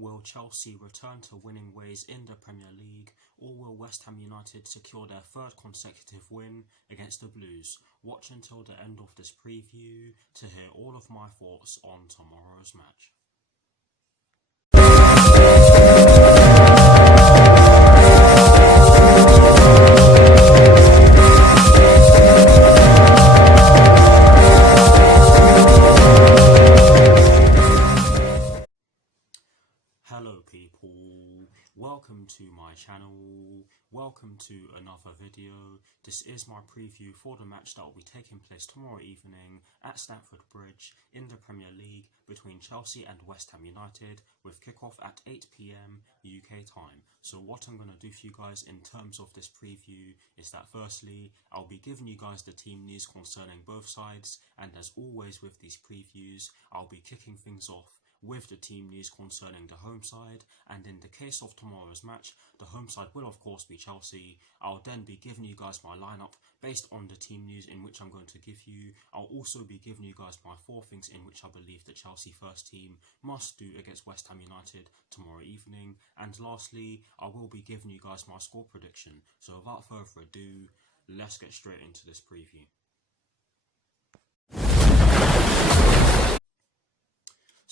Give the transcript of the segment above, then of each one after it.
Will Chelsea return to winning ways in the Premier League, or will West Ham United secure their third consecutive win against the Blues? Watch until the end of this preview to hear all of my thoughts on tomorrow's match. Hello people, welcome to my channel, welcome to another video. This is my preview for the match that will be taking place tomorrow evening at Stamford Bridge in the Premier League between Chelsea and West Ham United, with kickoff at 8 PM UK time. So what I'm going to do for you guys in terms of this preview is that firstly, I'll be giving you guys the team news concerning both sides, and as always with these previews, I'll be kicking things off with the team news concerning the home side, and in the case of tomorrow's match, the home side will of course be Chelsea. I'll then be giving you guys my lineup based on the team news in which I'm going to give you. I'll also be giving you guys my 4 things in which I believe the Chelsea first team must do against West Ham United tomorrow evening, and lastly, I will be giving you guys my score prediction. So without further ado, let's get straight into this preview.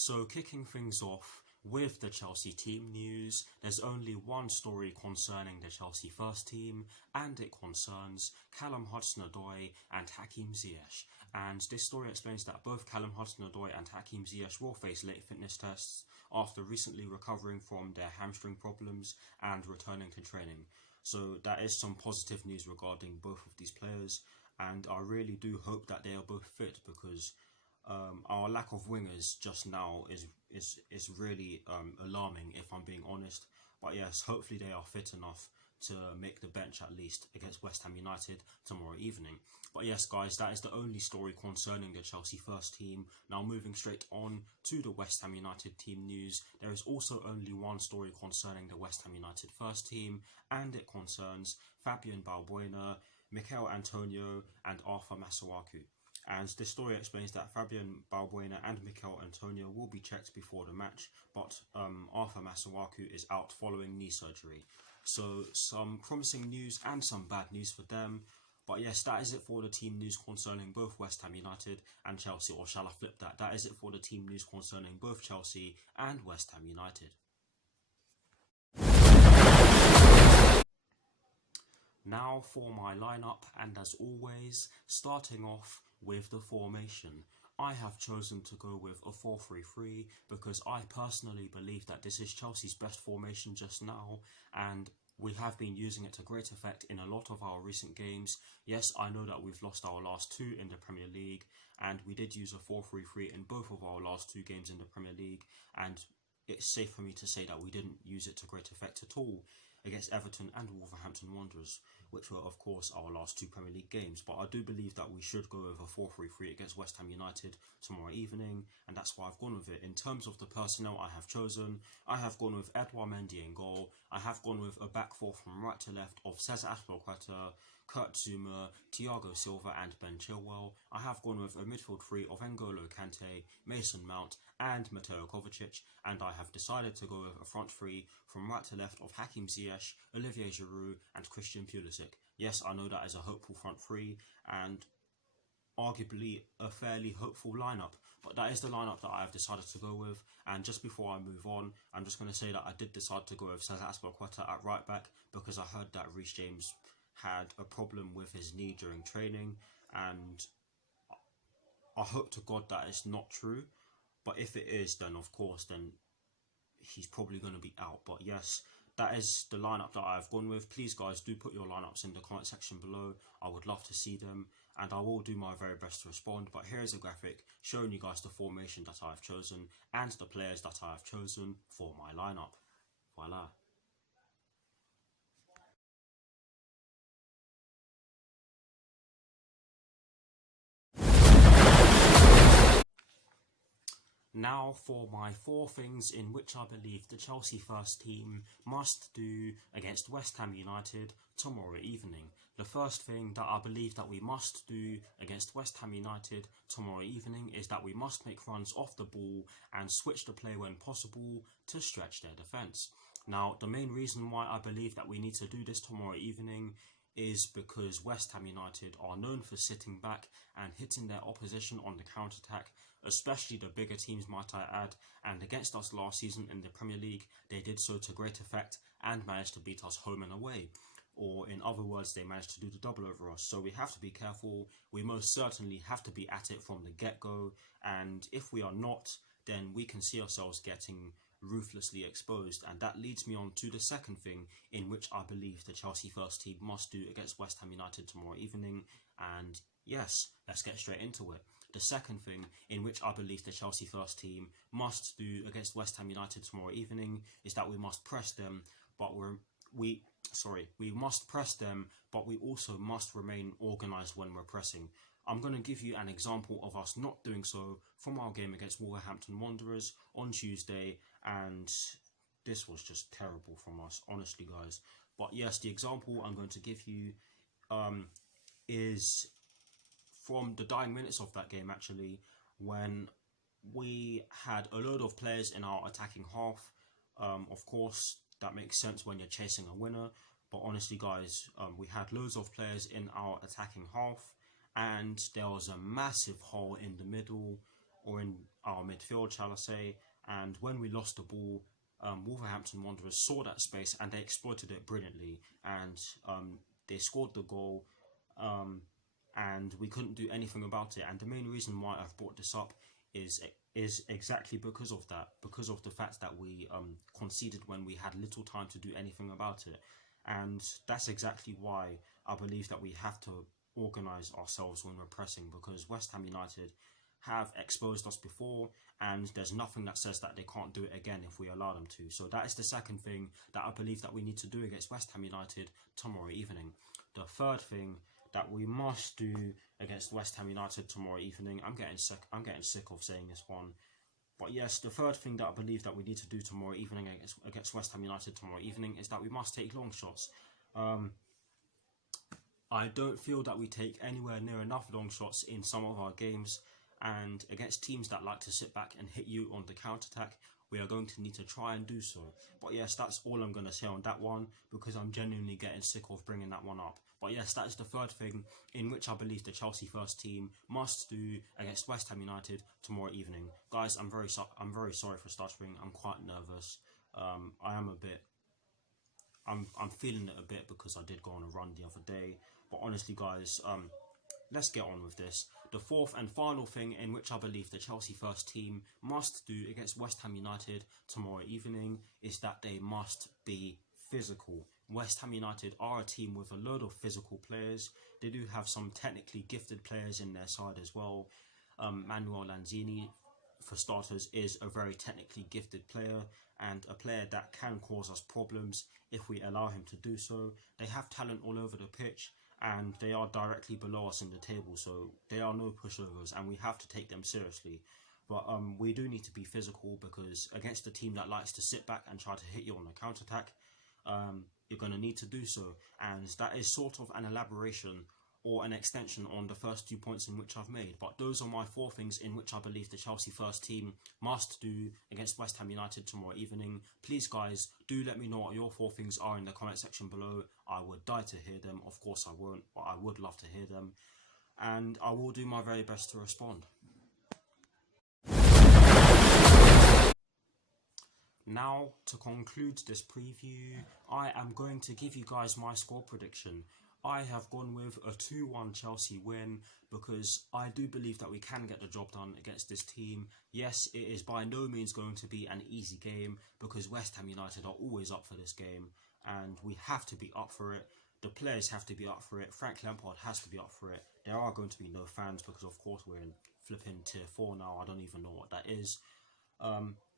So kicking things off with the Chelsea team news, there's only one story concerning the Chelsea first team, and it concerns Callum Hudson-Odoi and Hakim Ziyech. And this story explains that both Callum Hudson-Odoi and Hakim Ziyech will face late fitness tests after recently recovering from their hamstring problems and returning to training. So that is some positive news regarding both of these players, and I really do hope that they are both fit, because our lack of wingers just now is really alarming, if I'm being honest. But yes, hopefully they are fit enough to make the bench at least against West Ham United tomorrow evening. But yes guys, that is the only story concerning the Chelsea first team. Now moving straight on to the West Ham United team news, there is also only one story concerning the West Ham United first team, and it concerns Fabian Balbuena, Mikel Antonio and Arthur Masuaku. And this story explains that Fabian Balbuena and Mikel Antonio will be checked before the match, but Arthur Masuaku is out following knee surgery. So some promising news and some bad news for them. But yes, that is it for the team news concerning both West Ham United and Chelsea, or shall I flip that? That is it for the team news concerning both Chelsea and West Ham United. Now for my lineup, and as always, starting off with the formation. I have chosen to go with a 4-3-3 because I personally believe that this is Chelsea's best formation just now, and we have been using it to great effect in a lot of our recent games. Yes, I know that we've lost our last 2 in the Premier League, and we did use a 4-3-3 in both of our last 2 games in the Premier League, and it's safe for me to say that we didn't use it to great effect at all against Everton and Wolverhampton Wanderers, which were of course our last 2 Premier League games. But I do believe that we should go with a 4-3-3 against West Ham United tomorrow evening, and that's why I've gone with it. In terms of the personnel I have chosen, I have gone with Edouard Mendy in goal. I have gone with a back 4 from right to left of Cesar Azpilicueta, Kurt Zouma, Thiago Silva and Ben Chilwell. I have gone with a midfield 3 of N'Golo Kante, Mason Mount and Mateo Kovacic, and I have decided to go with a front 3 from right to left of Hakim Ziyech, Olivier Giroud and Christian Pulisic. Yes, I know that is a hopeful front 3 and arguably a fairly hopeful lineup, but that is the lineup that I have decided to go with. And just before I move on, I'm just going to say that I did decide to go with Cesar Azpilicueta at right back because I heard that Reece James had a problem with his knee during training, and I hope to God that is not true. But if it is, then of course, then he's probably going to be out. But yes, that is the lineup that I've gone with. Please guys, do put your lineups in the comment section below. I would love to see them, and I will do my very best to respond. But here is a graphic showing you guys the formation that I've chosen and the players that I've chosen for my lineup. Voila. Now for my 4 things in which I believe the Chelsea first team must do against West Ham United tomorrow evening. The first thing that I believe that we must do against West Ham United tomorrow evening is that we must make runs off the ball and switch the play when possible to stretch their defence. Now, the main reason why I believe that we need to do this tomorrow evening is because West Ham United are known for sitting back and hitting their opposition on the counter-attack, especially the bigger teams, might I add, and against us last season in the Premier League, they did so to great effect and managed to beat us home and away. Or in other words, they managed to do the double over us. So we have to be careful. We most certainly have to be at it from the get-go, and if we are not, then we can see ourselves getting ruthlessly exposed. And that leads me on to the second thing in which I believe the Chelsea first team must do against West Ham United tomorrow evening. And yes, let's get straight into it. The second thing in which I believe the Chelsea first team must do against West Ham United tomorrow evening is that we must press them, but we must press them, but we also must remain organised when we're pressing. I'm going to give you an example of us not doing so from our game against Wolverhampton Wanderers on Tuesday, and this was just terrible from us, honestly, guys. But yes, the example I'm going to give you is from the dying minutes of that game, actually, when we had a load of players in our attacking half. Of course, that makes sense when you're chasing a winner, but honestly, guys, we had loads of players in our attacking half, and there was a massive hole in the middle, or in our midfield, shall I say. And when we lost the ball, Wolverhampton Wanderers saw that space and they exploited it brilliantly, and they scored the goal, and we couldn't do anything about it. And the main reason why I've brought this up is exactly because of that, because of the fact that we conceded when we had little time to do anything about it. And that's exactly why I believe that we have to organise ourselves when we're pressing, because West Ham United have exposed us before, and there's nothing that says that they can't do it again if we allow them to. So that is the second thing that I believe that we need to do against West Ham United tomorrow evening. The third thing that we must do against West Ham United tomorrow evening, I'm getting sick of saying this one, but yes, the third thing that I believe that we need to do tomorrow evening against West Ham United tomorrow evening is that we must take long shots. I don't feel that we take anywhere near enough long shots in some of our games, and against teams that like to sit back and hit you on the counter-attack, we are going to need to try and do so. But yes, that's all I'm going to say on that one, because I'm genuinely getting sick of bringing that one up. But yes, that is the third thing in which I believe the Chelsea first team must do against West Ham United tomorrow evening. Guys, I'm very sorry for stuttering. I'm quite nervous. I'm feeling it a bit because I did go on a run the other day. But honestly, guys, let's get on with this. The fourth and final thing in which I believe the Chelsea first team must do against West Ham United tomorrow evening is that they must be physical. West Ham United are a team with a load of physical players. They do have some technically gifted players in their side as well. Manuel Lanzini, for starters, is a very technically gifted player, and a player that can cause us problems if we allow him to do so. They have talent all over the pitch, and they are directly below us in the table, so they are no pushovers, and we have to take them seriously. But we do need to be physical, because against a team that likes to sit back and try to hit you on the counter-attack, you're going to need to do so. And that is sort of an elaboration or an extension on the first 2 points in which I've made. But those are my 4 things in which I believe the Chelsea first team must do against West Ham United tomorrow evening. Please, guys, do let me know what your 4 things are in the comment section below. I would die to hear them. Of course I won't, but I would love to hear them, and I will do my very best to respond. Now, to conclude this preview, I am going to give you guys my score prediction. I have gone with a 2-1 Chelsea win, because I do believe that we can get the job done against this team. Yes, it is by no means going to be an easy game, because West Ham United are always up for this game, and we have to be up for it. The players have to be up for it. Frank Lampard has to be up for it. There are going to be no fans, because of course we're in flipping tier 4 now. I don't even know what that is.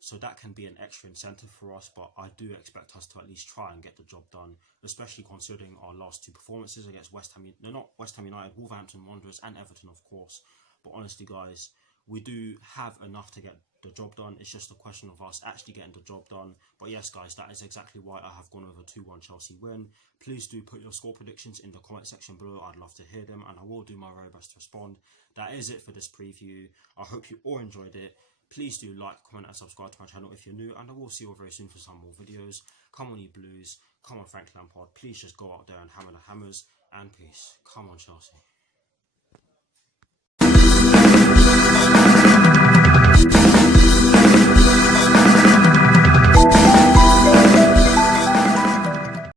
So that can be an extra incentive for us, but I do expect us to at least try and get the job done, especially considering our last 2 performances against Wolverhampton Wanderers and Everton, of course. But honestly, guys, we do have enough to get the job done. It's just a question of us actually getting the job done. But yes, guys, that is exactly why I have gone over 2-1 Chelsea win. Please do put your score predictions in the comment section below. I'd love to hear them, and I will do my very best to respond. That is it for this preview. I hope you all enjoyed it. Please do like, comment and subscribe to my channel if you're new, and I will see you all very soon for some more videos. Come on, you Blues. Come on, Frank Lampard. Please just go out there and hammer the hammers, and peace. Come on, Chelsea.